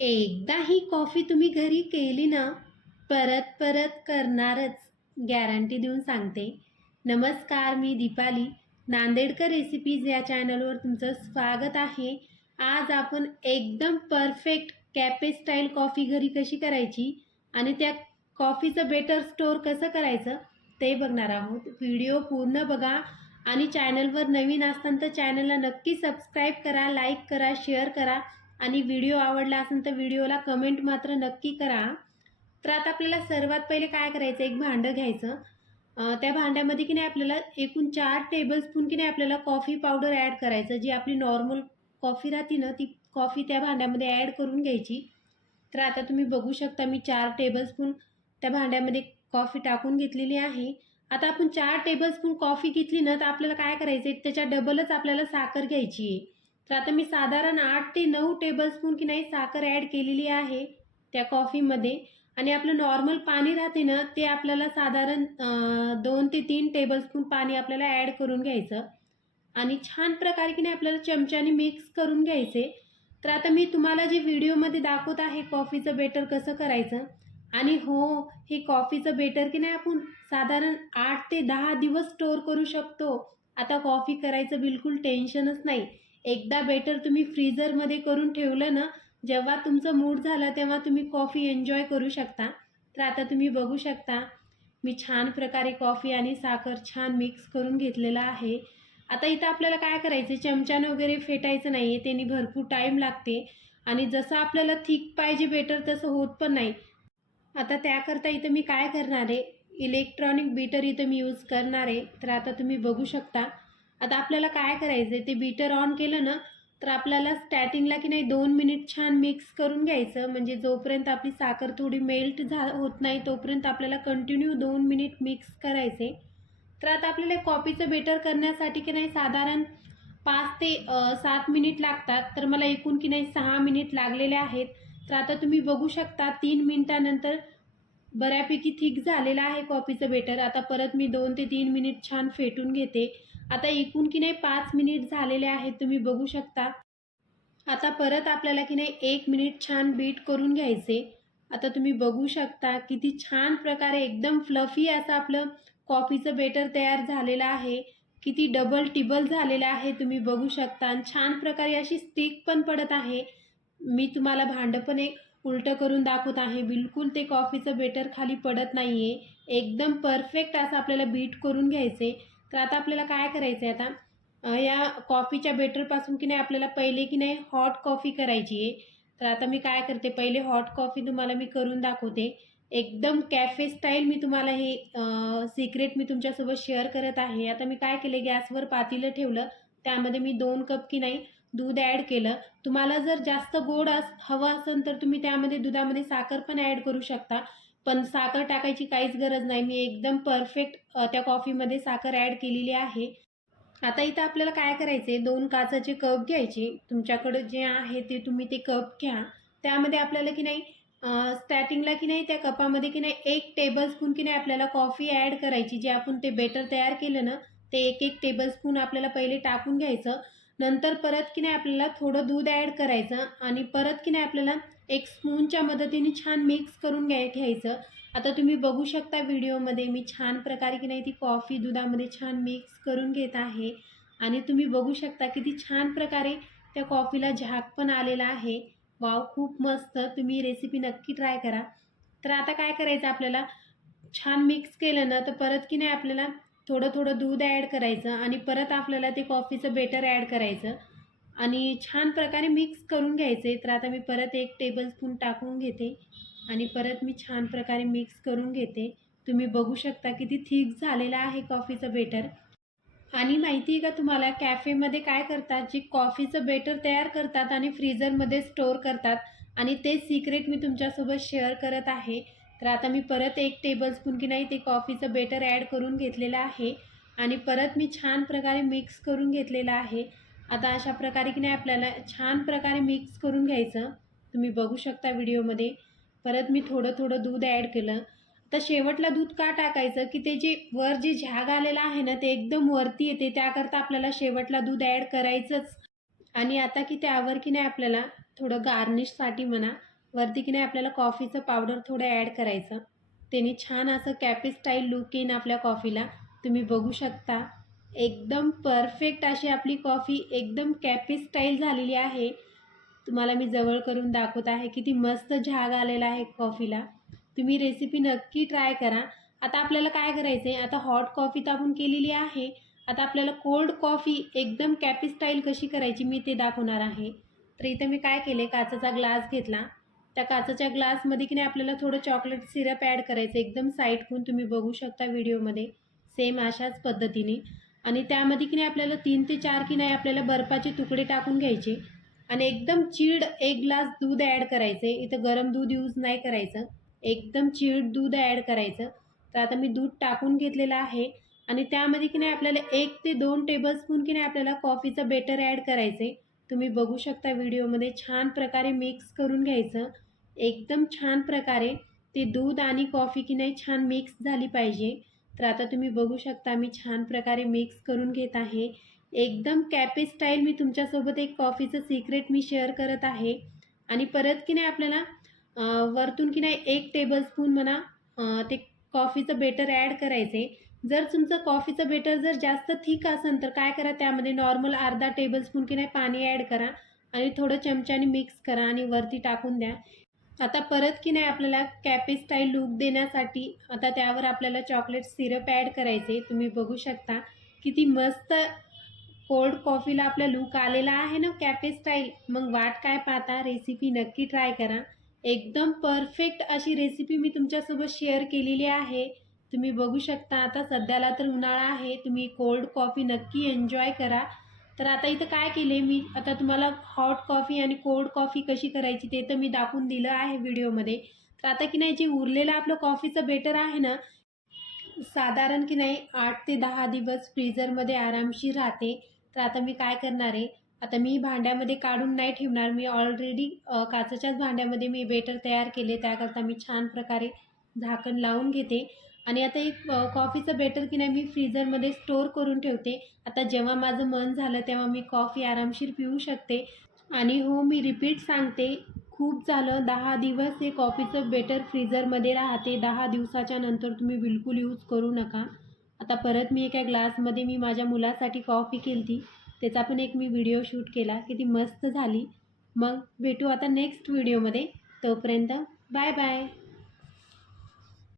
एकदा ही कॉफी तुम्ही घरी केली ना, परत परत करणारच, गॅरंटी देऊन सांगते. नमस्कार, मी दीपाली. नांदेडकर रेसिपीज या चॅनलवर तुमचं स्वागत आहे. आज आपण एकदम परफेक्ट कॅफे स्टाईल कॉफी घरी कशी करायची आणि त्या कॉफीचं बेटर स्टोअर कसं करायचं ते बघणार आहोत. व्हिडिओ पूर्ण बघा आणि चॅनलवर नवीन असताना तर चॅनलला नक्की सबस्क्राईब करा, लाईक करा, शेअर करा आणि व्हिडिओ आवडला असेल तर व्हिडिओला कमेंट मात्र नक्की करा. तर आता आपल्याला सर्वात पहिले काय करायचं, एक भांडं घ्यायचं. त्या भांड्यामध्ये की नाही आपल्याला एकूण 4 टेबलस्पून की नाही आपल्याला कॉफी पावडर ॲड करायचं. जी आपली नॉर्मल कॉफी राहते ना, ती कॉफी त्या भांड्यामध्ये ॲड करून घ्यायची. तर आता तुम्ही बघू शकता मी 4 टेबलस्पून त्या भांड्यामध्ये कॉफी टाकून घेतलेली आहे. आता आपण 4 टेबलस्पून कॉफी घेतली ना, तर आपल्याला काय करायचं आहे, त्याच्या डबलच आपल्याला साखर घ्यायची आहे. तर आता मी साधारण 8 ते 9 टेबलस्पून की नाही साखर ॲड केलेली आहे त्या कॉफीमध्ये. आणि आपलं नॉर्मल पाणी राहते ना, ते आपल्याला साधारण 2 ते 3 टेबलस्पून पाणी आपल्याला ॲड करून घ्यायचं आणि छान प्रकारे की नाही आपल्याला चमच्याने मिक्स करून घ्यायचे. तर आता मी तुम्हाला जे व्हिडिओमध्ये दाखवत आहे कॉफीचं बेटर कसं करायचं. आणि हो, हे कॉफीचं बेटर की नाही आपण साधारण 8 ते 10 दिवस स्टोअर करू शकतो. आता कॉफी करायचं बिलकुल टेन्शनच नाही. एकदा बेटर तुम्ही फ्रीझरमध्ये करून ठेवलं ना, जेव्हा तुमचं मूड झालं तेव्हा तुम्ही कॉफी एन्जॉय करू शकता. तर आता तुम्ही बघू शकता मी छान प्रकारे कॉफी आणि साखर छान मिक्स करून घेतलेला आहे. आता इथं आपल्याला काय करायचं, चमच्यानं वगैरे फेटायचं नाही आहे, त्याने भरपूर टाईम लागते आणि जसं आपल्याला थिक पाहिजे बेटर तसं होत पण नाही. आता त्याकरता इथं मी काय करणार आहे, इलेक्ट्रॉनिक बीटर इथं मी यूज करणार आहे. तर आता तुम्ही बघू शकता. आता आपल्याला काय करायचं आहे, ते बीटर ऑन केलं ना, तर आपल्याला स्टार्टिंगला की नाही 2 मिनिट छान मिक्स करून घ्यायचं. म्हणजे जोपर्यंत आपली साखर थोडी मेल्ट होत नाही तोपर्यंत आपल्याला कंटिन्यू 2 मिनिट मिक्स करायचे. तर आता आपल्याला कॉफीचं बेटर करण्यासाठी की नाही साधारण 5 ते 7 मिनिट लागतात. तर मला एकूण की नाही 6 मिनिट लागलेले आहेत. तर आता तुम्ही बघू शकता 3 मिनिटानंतर बऱ्यापैकी थिक झालेलं आहे कॉफीचं बेटर. आता परत मी 2 ते 3 मिनिट छान फेटून घेते. आता एकूण की नाही 5 मिनिट झालेले आहेत, तुम्ही बघू शकता. आता परत आपल्याला की नाही 1 मिनिट छान बीट करून घ्यायचे. आता तुम्ही बघू शकता किती छान प्रकारे एकदम फ्लफी असं आपलं कॉफीचं बेटर तयार झालेलं आहे. किती डबल टिबल झालेलं आहे तुम्ही बघू शकता आणि छान प्रकारे अशी स्टिक पण पडत आहे. मी तुम्हाला भांडं पण एक उलटं करून दाखवत आहे. बिलकुल ते कॉफीचं बेटर खाली पडत नाही आहे. एकदम परफेक्ट असं आपल्याला बीट करून घ्यायचे. तर आता आपल्याला काय करायचं आहे, आता या कॉफीच्या बेटरपासून की नाही आपल्याला पहिले की नाही हॉट कॉफी करायची आहे. तर आता मी काय करते, पहिले हॉट कॉफी तुम्हाला मी करून दाखवते. एकदम कॅफे स्टाईल मी तुम्हाला हे सिक्रेट मी तुमच्यासोबत शेअर करत आहे. आता मी काय केले, गॅसवर पातेलं ठेवलं. त्यामध्ये मी 2 कप की नाही दूध ॲड केलं. तुम्हाला जर जास्त गोड हवं असेल तर तुम्ही त्यामध्ये दुधामध्ये साखर पण ॲड करू शकता. पण साखर टाकायची काहीच गरज नाही. मी एकदम परफेक्ट त्या कॉफीमध्ये साखर ॲड केलेली आहे. आता इथं आपल्याला काय करायचं आहे, 2 काचेचे कप घ्यायचे. तुमच्याकडं जे आहे ते तुम्ही ते कप घ्या. त्यामध्ये आपल्याला की नाही स्टार्टिंगला की नाही त्या कपामध्ये की नाही 1 टेबलस्पून की नाही आपल्याला कॉफी ॲड करायची. जे आपण ते बेटर तयार केलं ना, ते 1-1 टेबलस्पून आपल्याला पहिले टाकून घ्यायचं. नंतर परत की नाही आपल्याला थोडं दूध ॲड करायचं आणि परत की नाही आपल्याला एक स्पूनच्या मदतीने छान मिक्स करून घ्यायचं. आता तुम्ही बघू शकता व्हिडिओमध्ये मी छान प्रकारे की नाही ती कॉफी दुधामध्ये छान मिक्स करून घेत आहे आणि तुम्ही बघू शकता किती छान प्रकारे त्या कॉफीला झाक पण आलेला आहे. वाव, खूप मस्त. तुम्ही रेसिपी नक्की ट्राय करा. तर आता काय करायचं, आपल्याला छान मिक्स केलं ना, तर परत की नाही आपल्याला थोडं थोडं दूध ॲड करायचं आणि परत आपल्याला ते कॉफीचं बेटर ॲड करायचं आणि छान प्रकारे मिक्स करून घ्यायचे. तर आता मी परत 1 टेबलस्पून टाकून घेते आणि परत मी छान प्रकारे मिक्स करून घेते. तुम्ही बघू शकता किती थिक झालेला आहे कॉफीचं बेटर. आणि माहिती आहे का तुम्हाला, कॅफेमध्ये काय करतात, जे कॉफीचं बेटर तयार करतात आणि फ्रीझरमध्ये स्टोअर करतात आणि ते सिक्रेट मी तुमच्यासोबत शेअर करत आहे. तर आता मी परत 1 टेबलस्पून की नाही ते कॉफीचं बेटर ॲड करून घेतलेलं आहे आणि परत मी छान प्रकारे मिक्स करून घेतलेलं आहे. आता अशा प्रकारे की नाही आपल्याला छान प्रकारे मिक्स करून घ्यायचं. तुम्ही बघू शकता व्हिडिओमध्ये. परत मी थोडं थोडं दूध ॲड केलं. तर शेवटला दूध का टाकायचं, की ते जे वर जे झाग आलेलं आहे ना, ते एकदम वरती येते. त्याकरता आपल्याला शेवटला दूध ॲड करायचंच. आणि आता की त्यावर की नाही आपल्याला थोडं गार्निशसाठी म्हणा वरती की नाही आपल्याला कॉफीचं पावडर थोडं ॲड करायचं. त्याने छान असं कॅफे स्टाईल लुक येईन आपल्या कॉफीला. तुम्ही बघू शकता एकदम परफेक्ट अशी आपली कॉफी एकदम कॅफे स्टाईल झालेली आहे. तुम्हाला मी जवळ करून दाखवत आहे. किती मस्त झाग आलेला आहे कॉफीला. तुम्ही रेसिपी नक्की ट्राय करा. आता आपल्याला काय करायचं आहे, आता हॉट कॉफी तर आपण केलेली आहे. आता आपल्याला कोल्ड कॉफी एकदम कॅफे स्टाईल कशी करायची मी ते दाखवणार आहे. तर इथं मी काय केले, काचेचा ग्लास घेतला. त्या काचेच्या ग्लासमध्ये की नाही आपल्याला थोडं चॉकलेट सिरप ॲड करायचं एकदम साईडहून. तुम्ही बघू शकता व्हिडिओमध्ये सेम अशाच पद्धतीने. आणि त्यामध्ये की नाही आपल्याला 3 ते 4 की नाही आपल्याला बर्फाचे तुकडे टाकून घ्यायचे आणि एकदम चिल्ड 1 ग्लास दूध ॲड करायचे. इथं गरम दूध यूज नाही करायचं, एकदम चिल्ड दूध ॲड करायचं. तर आता मी दूध टाकून घेतलेलं आहे आणि त्यामध्ये की नाही आपल्याला 1 ते 2 टेबलस्पून की नाही आपल्याला कॉफीचं बेटर ॲड करायचे. तुम्ही बघू शकता व्हिडिओमध्ये छान प्रकारे मिक्स करून घ्यायचं. एकदम छान प्रकारे ते दूध आणि कॉफी की नाही छान मिक्स झाली पाहिजे. तर आता तुम्ही बघू शकता मी छान प्रकारे मिक्स करून घेत आहे. एकदम कॅफे स्टाईल मी तुमच्यासोबत एक कॉफीचं सिक्रेट मी शेअर करत आहे. आणि परत की नाही आपल्याला वरतून की नाही 1 टेबलस्पून म्हणा ते कॉफीचं बेटर ॲड करायचे. जर तुमचं कॉफीचं बेटर जर जास्त थिक असेल तर काय करा, त्यामध्ये नॉर्मल अर्धा टेबलस्पून की नाही पाणी ॲड करा आणि थोडं चमच्याने मिक्स करा आणि वरती टाकून द्या. आता परत की नाही आपल्याला कॅफे स्टाईल लूक देण्यासाठी आता त्यावर आपल्याला चॉकलेट सिरप ॲड करायचे. तुम्ही बघू शकता किती मस्त कोल्ड कॉफीला आपला लूक आलेला आहे ना कॅफे स्टाईल. मग वाट काय पाहता, रेसिपी नक्की ट्राय करा. एकदम परफेक्ट अशी रेसिपी मी तुमच्यासोबत शेअर केलेली आहे. तुम्ही बघू शकता आता सध्याला तर उन्हाळा आहे, तुम्ही कोल्ड कॉफी नक्की एन्जॉय करा. तर आता इथं काय केले मी, आता तुम्हाला हॉट कॉफी आणि कोल्ड कॉफी कशी करायची ते तर मी दाखवून दिलं आहे व्हिडिओमध्ये. तर आता की नाही जे उरलेलं आपलं कॉफीचं बेटर आहे ना, साधारण की नाही 8 ते 10 दिवस फ्रीझरमध्ये आरामशीर राहते. तर आता मी काय करणार आहे, आता मी भांड्यामध्ये काढून नाही ठेवणार. मी ऑलरेडी काचेच्याच भांड्यामध्ये मी बेटर तयार केले. त्याकरता मी छान प्रकारे झाकण लावून घेते आणि आता एक कॉफीचं बेटर की नाही मी फ्रीझरमध्ये स्टोअर करून ठेवते. आता जेव्हा माझं मन झालं तेव्हा मी कॉफी आरामशीर पिऊ शकते. आणि हो, मी रिपीट सांगते, खूप झालं 10 दिवस हे कॉफीचं बेटर फ्रीझरमध्ये राहते. 10 दिवसाच्या नंतर तुम्ही बिलकुल यूज करू नका. आता परत मी एका ग्लासमध्ये मी माझ्या मुलासाठी कॉफी केली होती, त्याचा पण एक मी व्हिडिओ शूट केला. किती मस्त झाली. मग भेटू आता नेक्स्ट व्हिडिओमध्ये. तोपर्यंत बाय बाय.